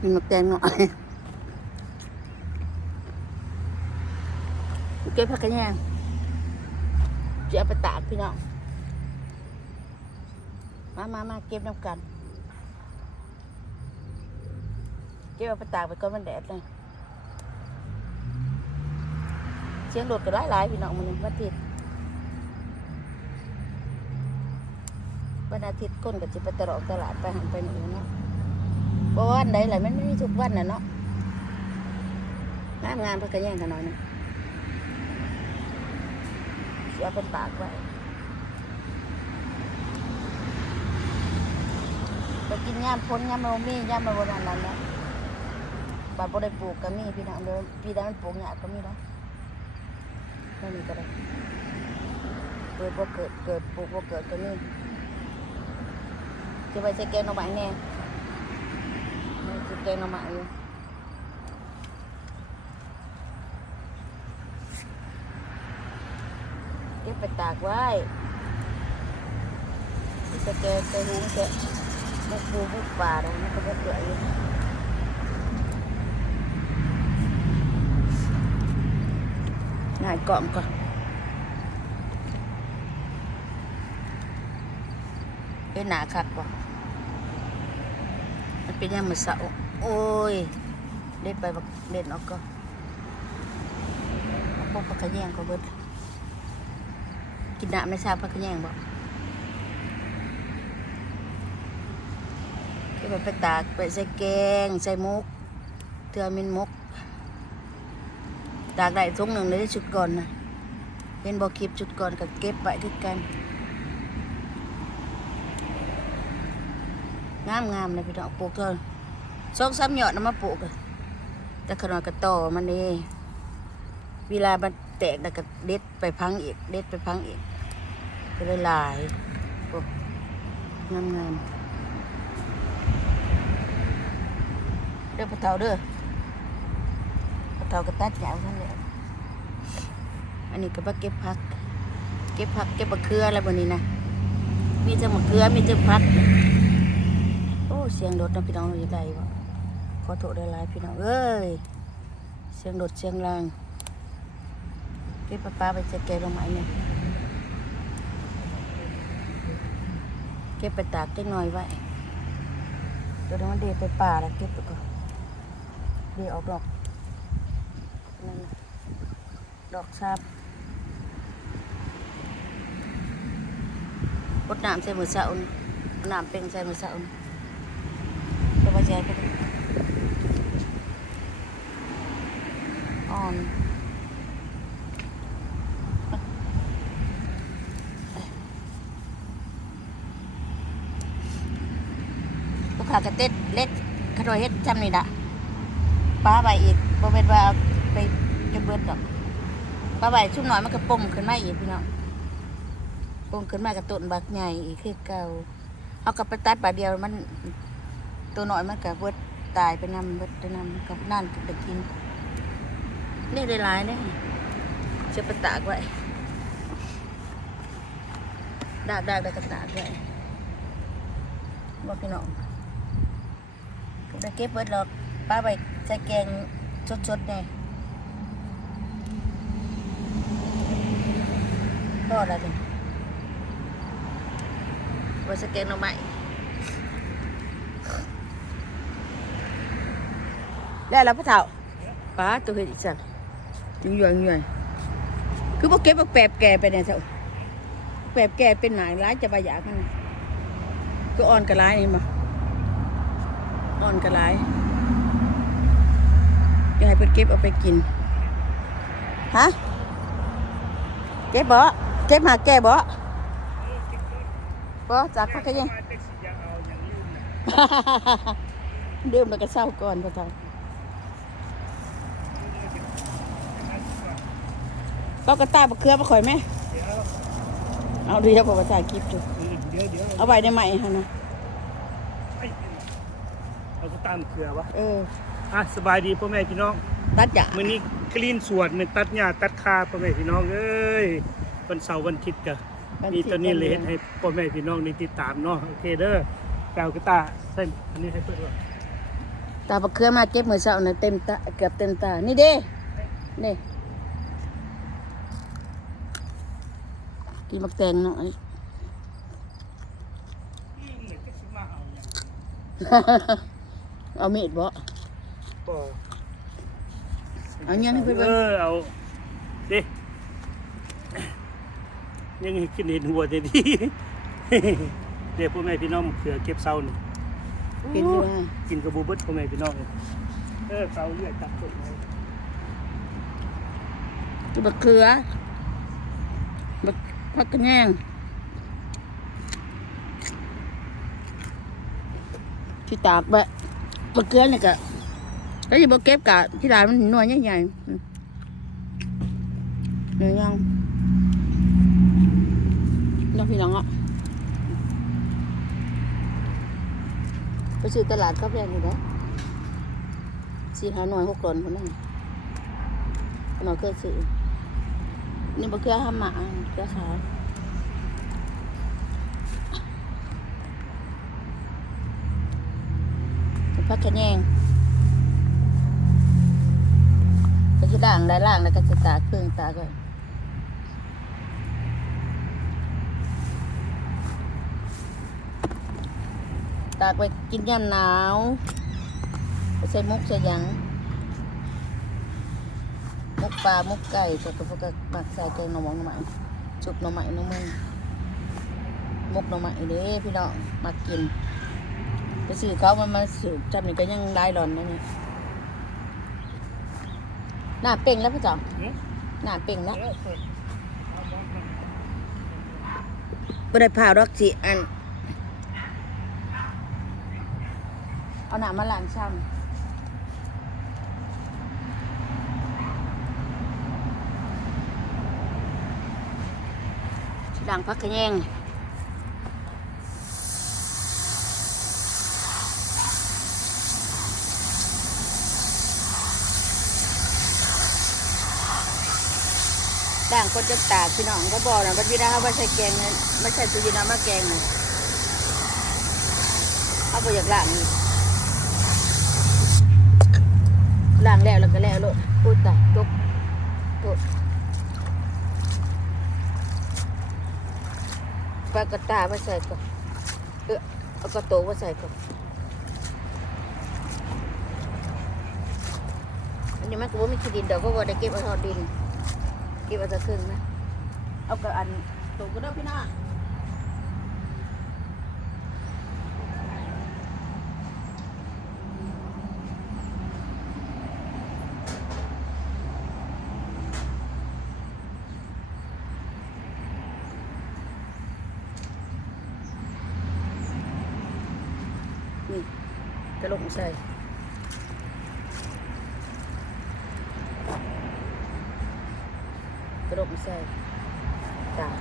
กินมักแตงหน่อยเก็บผักกระแยงจะเอาไปตากพี่น้อง มามามาเก็บน้ำกัน เก็บเอาไปตากไปก่อนมันแดดเลยเสียงโดดก็ได้หลายพี่น้องมันวันอาทิตย์วันอาทิตย์ก้นก็จะไปตลาดตลาดไปหันไปหนี่เนาะ เพราะว่าวันใดแหละมันไม่มีทุกวันน่ะเนาะงามงามๆพักกระแยงกันหน่อยนึงเสียเป็นปากไว้ไปกินย่ามพ้นย่ามโมมีย่ามมาบนนั้นแล้วบาดบ่ได้ปลูกก็มีพี่น้องเด้อพี่ได้มันปลูกหญ้าก็มีเนาะไม่มีก็ได้เกิดว่าเกิดเกิดปลูกว่าเกิดก็นี่จะไปใช้แกงหน่อไม้แน่ นี่คือแกงหน่อไม้อยู่เก็บไปตากไว้จะแกงใส่หุงแกะมุกปูมุกปลาแล้วมันก็จะเกิดอยู่ง่ายกล่อมก่อนเอ้ยหนาคักว่ะมัน เป็นยังมือเสาโอ้ยเด็ดไปบักเด็ดออกก็พวกผักกระแยงก็เบิดกินน้ำไม่ทราบผักกระแยงบ่ที่แบบไปตากไปใส่แกงใส่มุกเทือมินมุกตากได้ทุงหนึ่งเลยชุดก่อนนะเป็นบอคลิปชุดก่อนกับเก็บไว้คือกัน งามงามเลยพี่น้องปลูกเถอะสองสามหยอดนำมาปลูกแต่ขนาดกระต่อมันนี่เวลามันแตกแล้วก็เด็ดไปพังอีก เด็ดไปพังอีก ก็เลยลายปลูกงามงามเด้อปะเทาเด้อปะเทากระตัดยาวนั่นแหละอันนี้ก็มาเก็บผัก เก็บผักเก็บมะเขืออะไรบนนี้นะ มีแต่มะเขือมีแต่ผัก เสียงรถนะพี่น้องอยู่ใดวะขอโทษได้หลายพี่น้องเอ้ยเสียงรถเสียงแรงเก็บปลาปลาไปจะแกลงไม้เนี่ยเก็บไปตากเล็กน้อยไว้เดี๋ยวมันเดไปป่าแล้วเก็บไปก่อนเดออกดอกนั่นดอกซาบรดน้ำใส่มือเสานี่น้ำเป็นใส่มือเสานี่ ก็มาแจกกันอ่อนลูกค้ากระเต็ดเล็ดขนมเฮ็ดจำนี่ละป้าใบอีกบ่เป็นว่าเอาไปจนเบิดดอกป้าใบชุ่มหน่อยมันก็ปุ่มขึ้นมาอีกพี่น้องปุ่มขึ้นมากับต้นบักใหญ่อีกคือเก่าเอากลับไปตัดบาดเดียวมัน ตัวน้อยมันก็เบิดตายไปนำเบิดไปนำกับนั่นก็ได้กิน นี่ได้หลายเนี่ยจะไปตากไว้ดากดากได้ก็ตากไว้บอกพี่น้องก็ได้เก็บเบิดหรอกป้าไปใส่แกงสดๆเนี่ยรอดแล้วดิไว้ใส่แกงหน่อไม้ได้ แล้วพ่อเฒ่าป้าตัวเห็ดอีกสั่งยุ่งยยุ่งคือพวกเก็บพวกแปบแก่ไปเนี่ยเถอะแปบแก่เป็นหมายร้ายจะบายากมันก็อ่อนกระไรนี่มาอ่อนกระไรจะให้เพิ่นเก็บเอาไปกินฮะเก็บบ่เก็บมาแก่บ่บ่จากพักยังเดื่มแล้วก็เศร้าก่อนพ่อเฒ่า ก็กระต่ายบะเขือมาข่อยไหมเอาเรียกภาษาอังกฤษดูเดี๋ยวเดี๋ยวเอาไว้ได้ไหมฮะนะเราก็ตามเครือวะเอออะสบายดีพ่อแม่พี่น้อง ตัดหยามื้อนี้คลีนสวนเนี่ยตัดหญ้าตัดคาพ่อแม่พี่น้องเอ้ยวันเสาร์วันอาทิตย์ก็มีตัวนี้เลยเฮ็ดให้พ่อแม่พี่น้องได้ติดตามเนาะโอเคเด้อแปลวกระตาใส่อันนี้ให้เพิ่นว่าตาบักเขือมาเก็บมือเช้าน่ะเต็มตาเกือบเต็มตานี่เด้นี่ กินมักแตงหน่อย เอามีดบ่ก็เอายังให้เพิ่นเอเบิ่งอเอาดิยังให้ขึ้นเห็นหัวแต่ดีเดี๋ยวพ่อแม่พี่น้องเขือเก็บเสานี่กินอยู่ฮะกินกระบูเบิดพ่อแม่พี่น้องเลยเออเสาเลือดจับต้นไม้กินบักเขือบัก พักกระแยงที่ตากไว้บักเขือนี่ก็ก็อย่าบ่เก็บกะที่ร้านมันหน่วยใหญ่ๆอืมเนื้อย่างน้องพี่น้องอะไปซื้อตลาดก็แพงอยู่นะสี่ห้าหน่วยหกหล่นคนนั้นหน่อยก็ซื้อ นี่บักเขือห้ามหมาเขือขาวพักขะแยงก็จะด่างได้ล่างแล้วก็จะตาเครื่องตาก่อนตากไปกินย่ำหนาวไปใส่มุกใส่ยัง มุกปลามุกไก่ใส่กระเพาะก็มักใส่แกงหน่อมหน่อไม้ชุบหน่อไม้น้องมึงมุกหน่อไม้เด้พี่น้องมากิน ไปซื้อเขามันมาสืบจำนี่ก็ยังได้หลอนนะนี่หน้าเป่งแล้วพี่จอมหน้าเป่งแล้วเออเปิดบ่ได้ผ่าดอกสิอัน เอาหน้ามาล้างซ้ำ ล้างพักขะแยงด่างคนจะตากพี่น้องก็บอกนะบัดนี้นะเขาไม่ใช่แกงนะไม่ใช่สุจินามาแกงนะเขาบอกอยากล้างอีกล้างแล้วแล้วก็แล้วโลดพูดตายตกโท ปลากระตามาใส่ก่อนเออเอากระโตมาใส่ก่อนอันนี้มันก็บ่มีขี้ดินดอกก็ว่าได้เก็บเอาทอดดิน เก็บเอาจะครึ่งนะ เอากระอันโตก็ได้พี่น้านี่ กระโหลกใส่กระดกใส่ตาก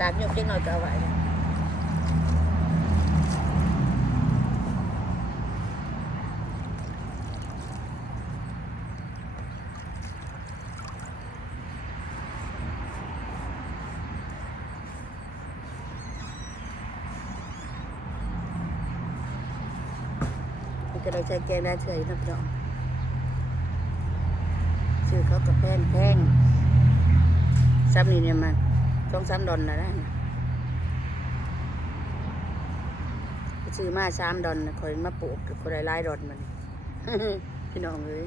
ตากยกเล็กน้อยก็เอาไว้ นะนี่ก็ได้ใช้แกงได้เฉยนักดอกซื้อเขากับแพงแพงซ้ำนี่เนี่ยมันต้องซ้ำดอนนะนะไปซื้อมาสามดอนนะคอยมาปลูกก็ได้หลายดอนมันพี่น้องเลย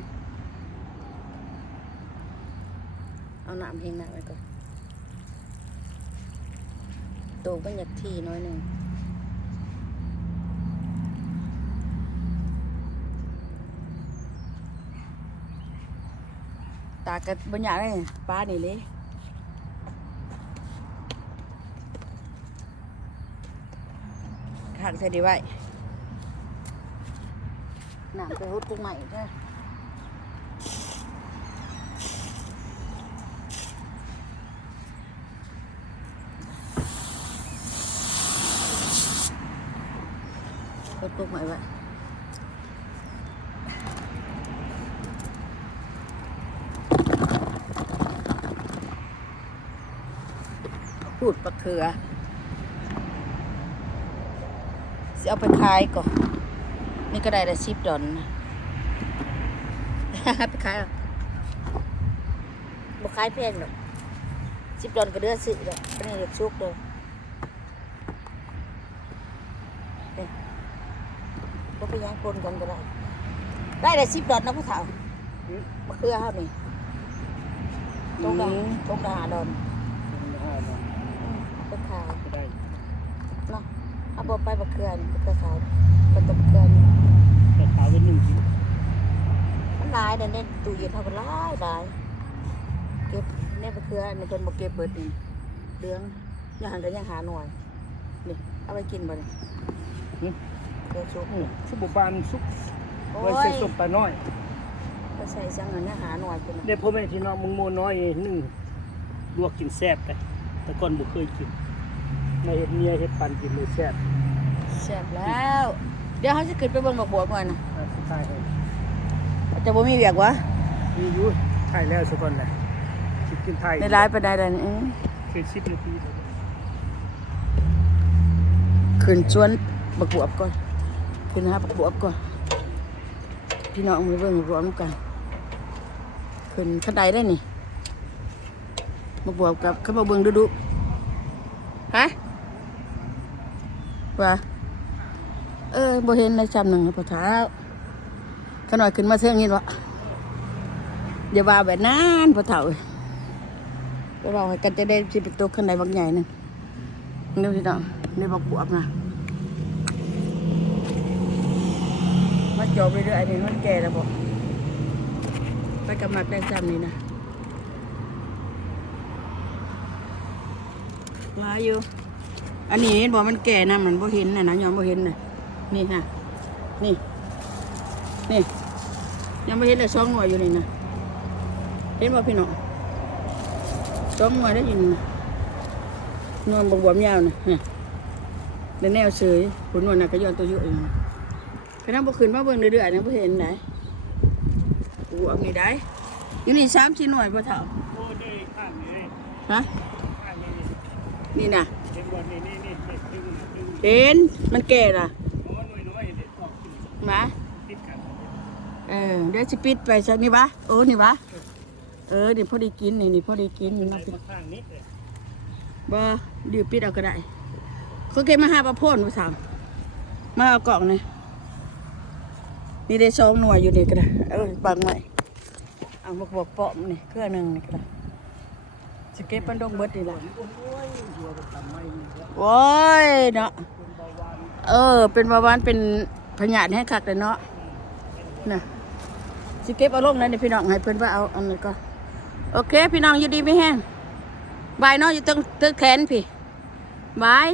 เอาหน้ำเฮงหนักไว้ก่อนโตก็อยากที่น้อยหนึ่ง ตากับบนอยากเลยปลานี่เลยขังใส่ดีไว้หนังไปฮุดกุ้งใหม่เด้อฮุดกุ้งใหม่ไว้ พูดปลาเขือสิเอาไปขายก่อนนี่ก็ได้ละสิบดอนนะไปขายเอาบ่ขายแพงหรอกสิบดอนก็เดือซื้อแล้วอันนี้เด็กชุกเลยนี่บ่ไปย่างปนกันก็ได้ ได้ละสิบดอนนะผู้เฒ่าอืมมะเขือเฮานี่ตกละอืมตกละหาดอน ห้าเนาะอืมเอาไปขายก็ได้เนาะเอาบ่ไปมะเขือนี่มะเขือขาวไปตะมะเขือนี่แต่ขาวเป็นหนึ่งชิ้นมันหลายเด้เน้นตู้เย็นเฮาก็หลายหลายเก็บเนี่ยมะเขือนี่เพิ่นบ่เก็บเบิดนี่เหลืองยังหันก็ยังหาหน่วยนี่เอาไปกินบ่นี่หึเดี๋ยวชุบอืมชุบบานซุปโอ้ไว้ยใส่ส้มปลาน้อยไปใส่จังเงินยังหาหน่วยพุ่นน่ะเดี๋ยวพ่อแม่พี่น้องมึงโมน้อยหนึ่งลวกกินแซ่บแต่ แต่ก่อนบ่เคยกินมาเห็ดเมียเห็ดปันกินเลยแซ่บแซ่บแล้ว เดี๋ยวเฮาสิขึ้นไปเบิ่งบักบัวก่อนน่ะอะสุดท้ายให้จะบ่มีเวียกวะมีอยู่ถ่ายแล้วสักก่อนแหละคิดกินไทยในร้ายปานใดล่ะนี่อื้อเป็นสิบนาทีขึ้นชวนบักบวบก่อนขึ้นหาบักบวบก่อนพี่น้องมาเบิ่งรวมกันขึ้นขันไดได้นี่ บักบวบกับเขามาเบิ่งดูดูฮะว่าเออบ่เห็นในจำหนึ่งพอเท้าขน่อยขึ้นมาเท่งนี้วะอย่าว่าแบบนั้นพอเท้าเอ้ยก็เราให้กันจะได้สิเป็นตัวขันไดบางใหญ่นึงนี่พี่น้องนี่บักบวบนะมันจบเรื่อยๆนี่มันแก่แล้วบอกไปกำมักได้จำนี่นะ มาอยู่ อันนี้เห็นบอกมันแก่นะมันบ่เห็นนะนะยอมบ่เห็นนะนี่ฮะนี่ นี่ยังไม่เห็นเลยสองหน่วยอยู่นี่นะเห็นบ่พี่น้องสองหน่วยได้ยินนะนวลบวมๆยาวนะฮะในแนวเฉยผลนวลน่ะก็ย้อนตัวเยอะอยู่นะไปนั่งบ่ขึ้นมาเบิ่งเรื่อยๆนะบ่เห็นไหนกูเอานี่ได้อยู่นี่สามสี่หน่วยบ่เท่าโอ้ได้ข้างนี้ฮะข้าง นี้นี่น่ะเห็นบ่นี่นี่นี่นี่ดึงดึงเห็นมันแก่ล่ะโอ้หน่วยน้อยเด็ดออกกินมาติดกันเออเดี๋ยวสิปิดไปซะนี่วะโอ้นี่วะเออนี่พอดีกินนี่นี่พอดีกินนี่ใส่เนาะมาข้างนี้เลยบ่ดื้อปิดเอาก็ได้เขาเก็บมาหาปลาโพ่นบ่ถามมาเอากล่องนี่นี่ได้สองหน่วยอยู่นี่ก็ได้เออบังไว้เอามาบวกเปาะมันนี่เครื่องหนึงนี่ก็ได้ สเก็บปันดงเบิดนี่ล่ะโอ้ยหัวกับทำไมนี่ครับโว้ยเนาะ เออ เป็นบาวานเป็นพยาธิให้คักเลยเนาะน่ะสิเก็บเอาลงนั้นนี่พี่น้องให้เพิ่นว่าเอาอันนี้ก็ โอเค พี่น้องอยู่ดีไม่แห้งบายเนาะอยู่ตึงตึงแขนพี่บาย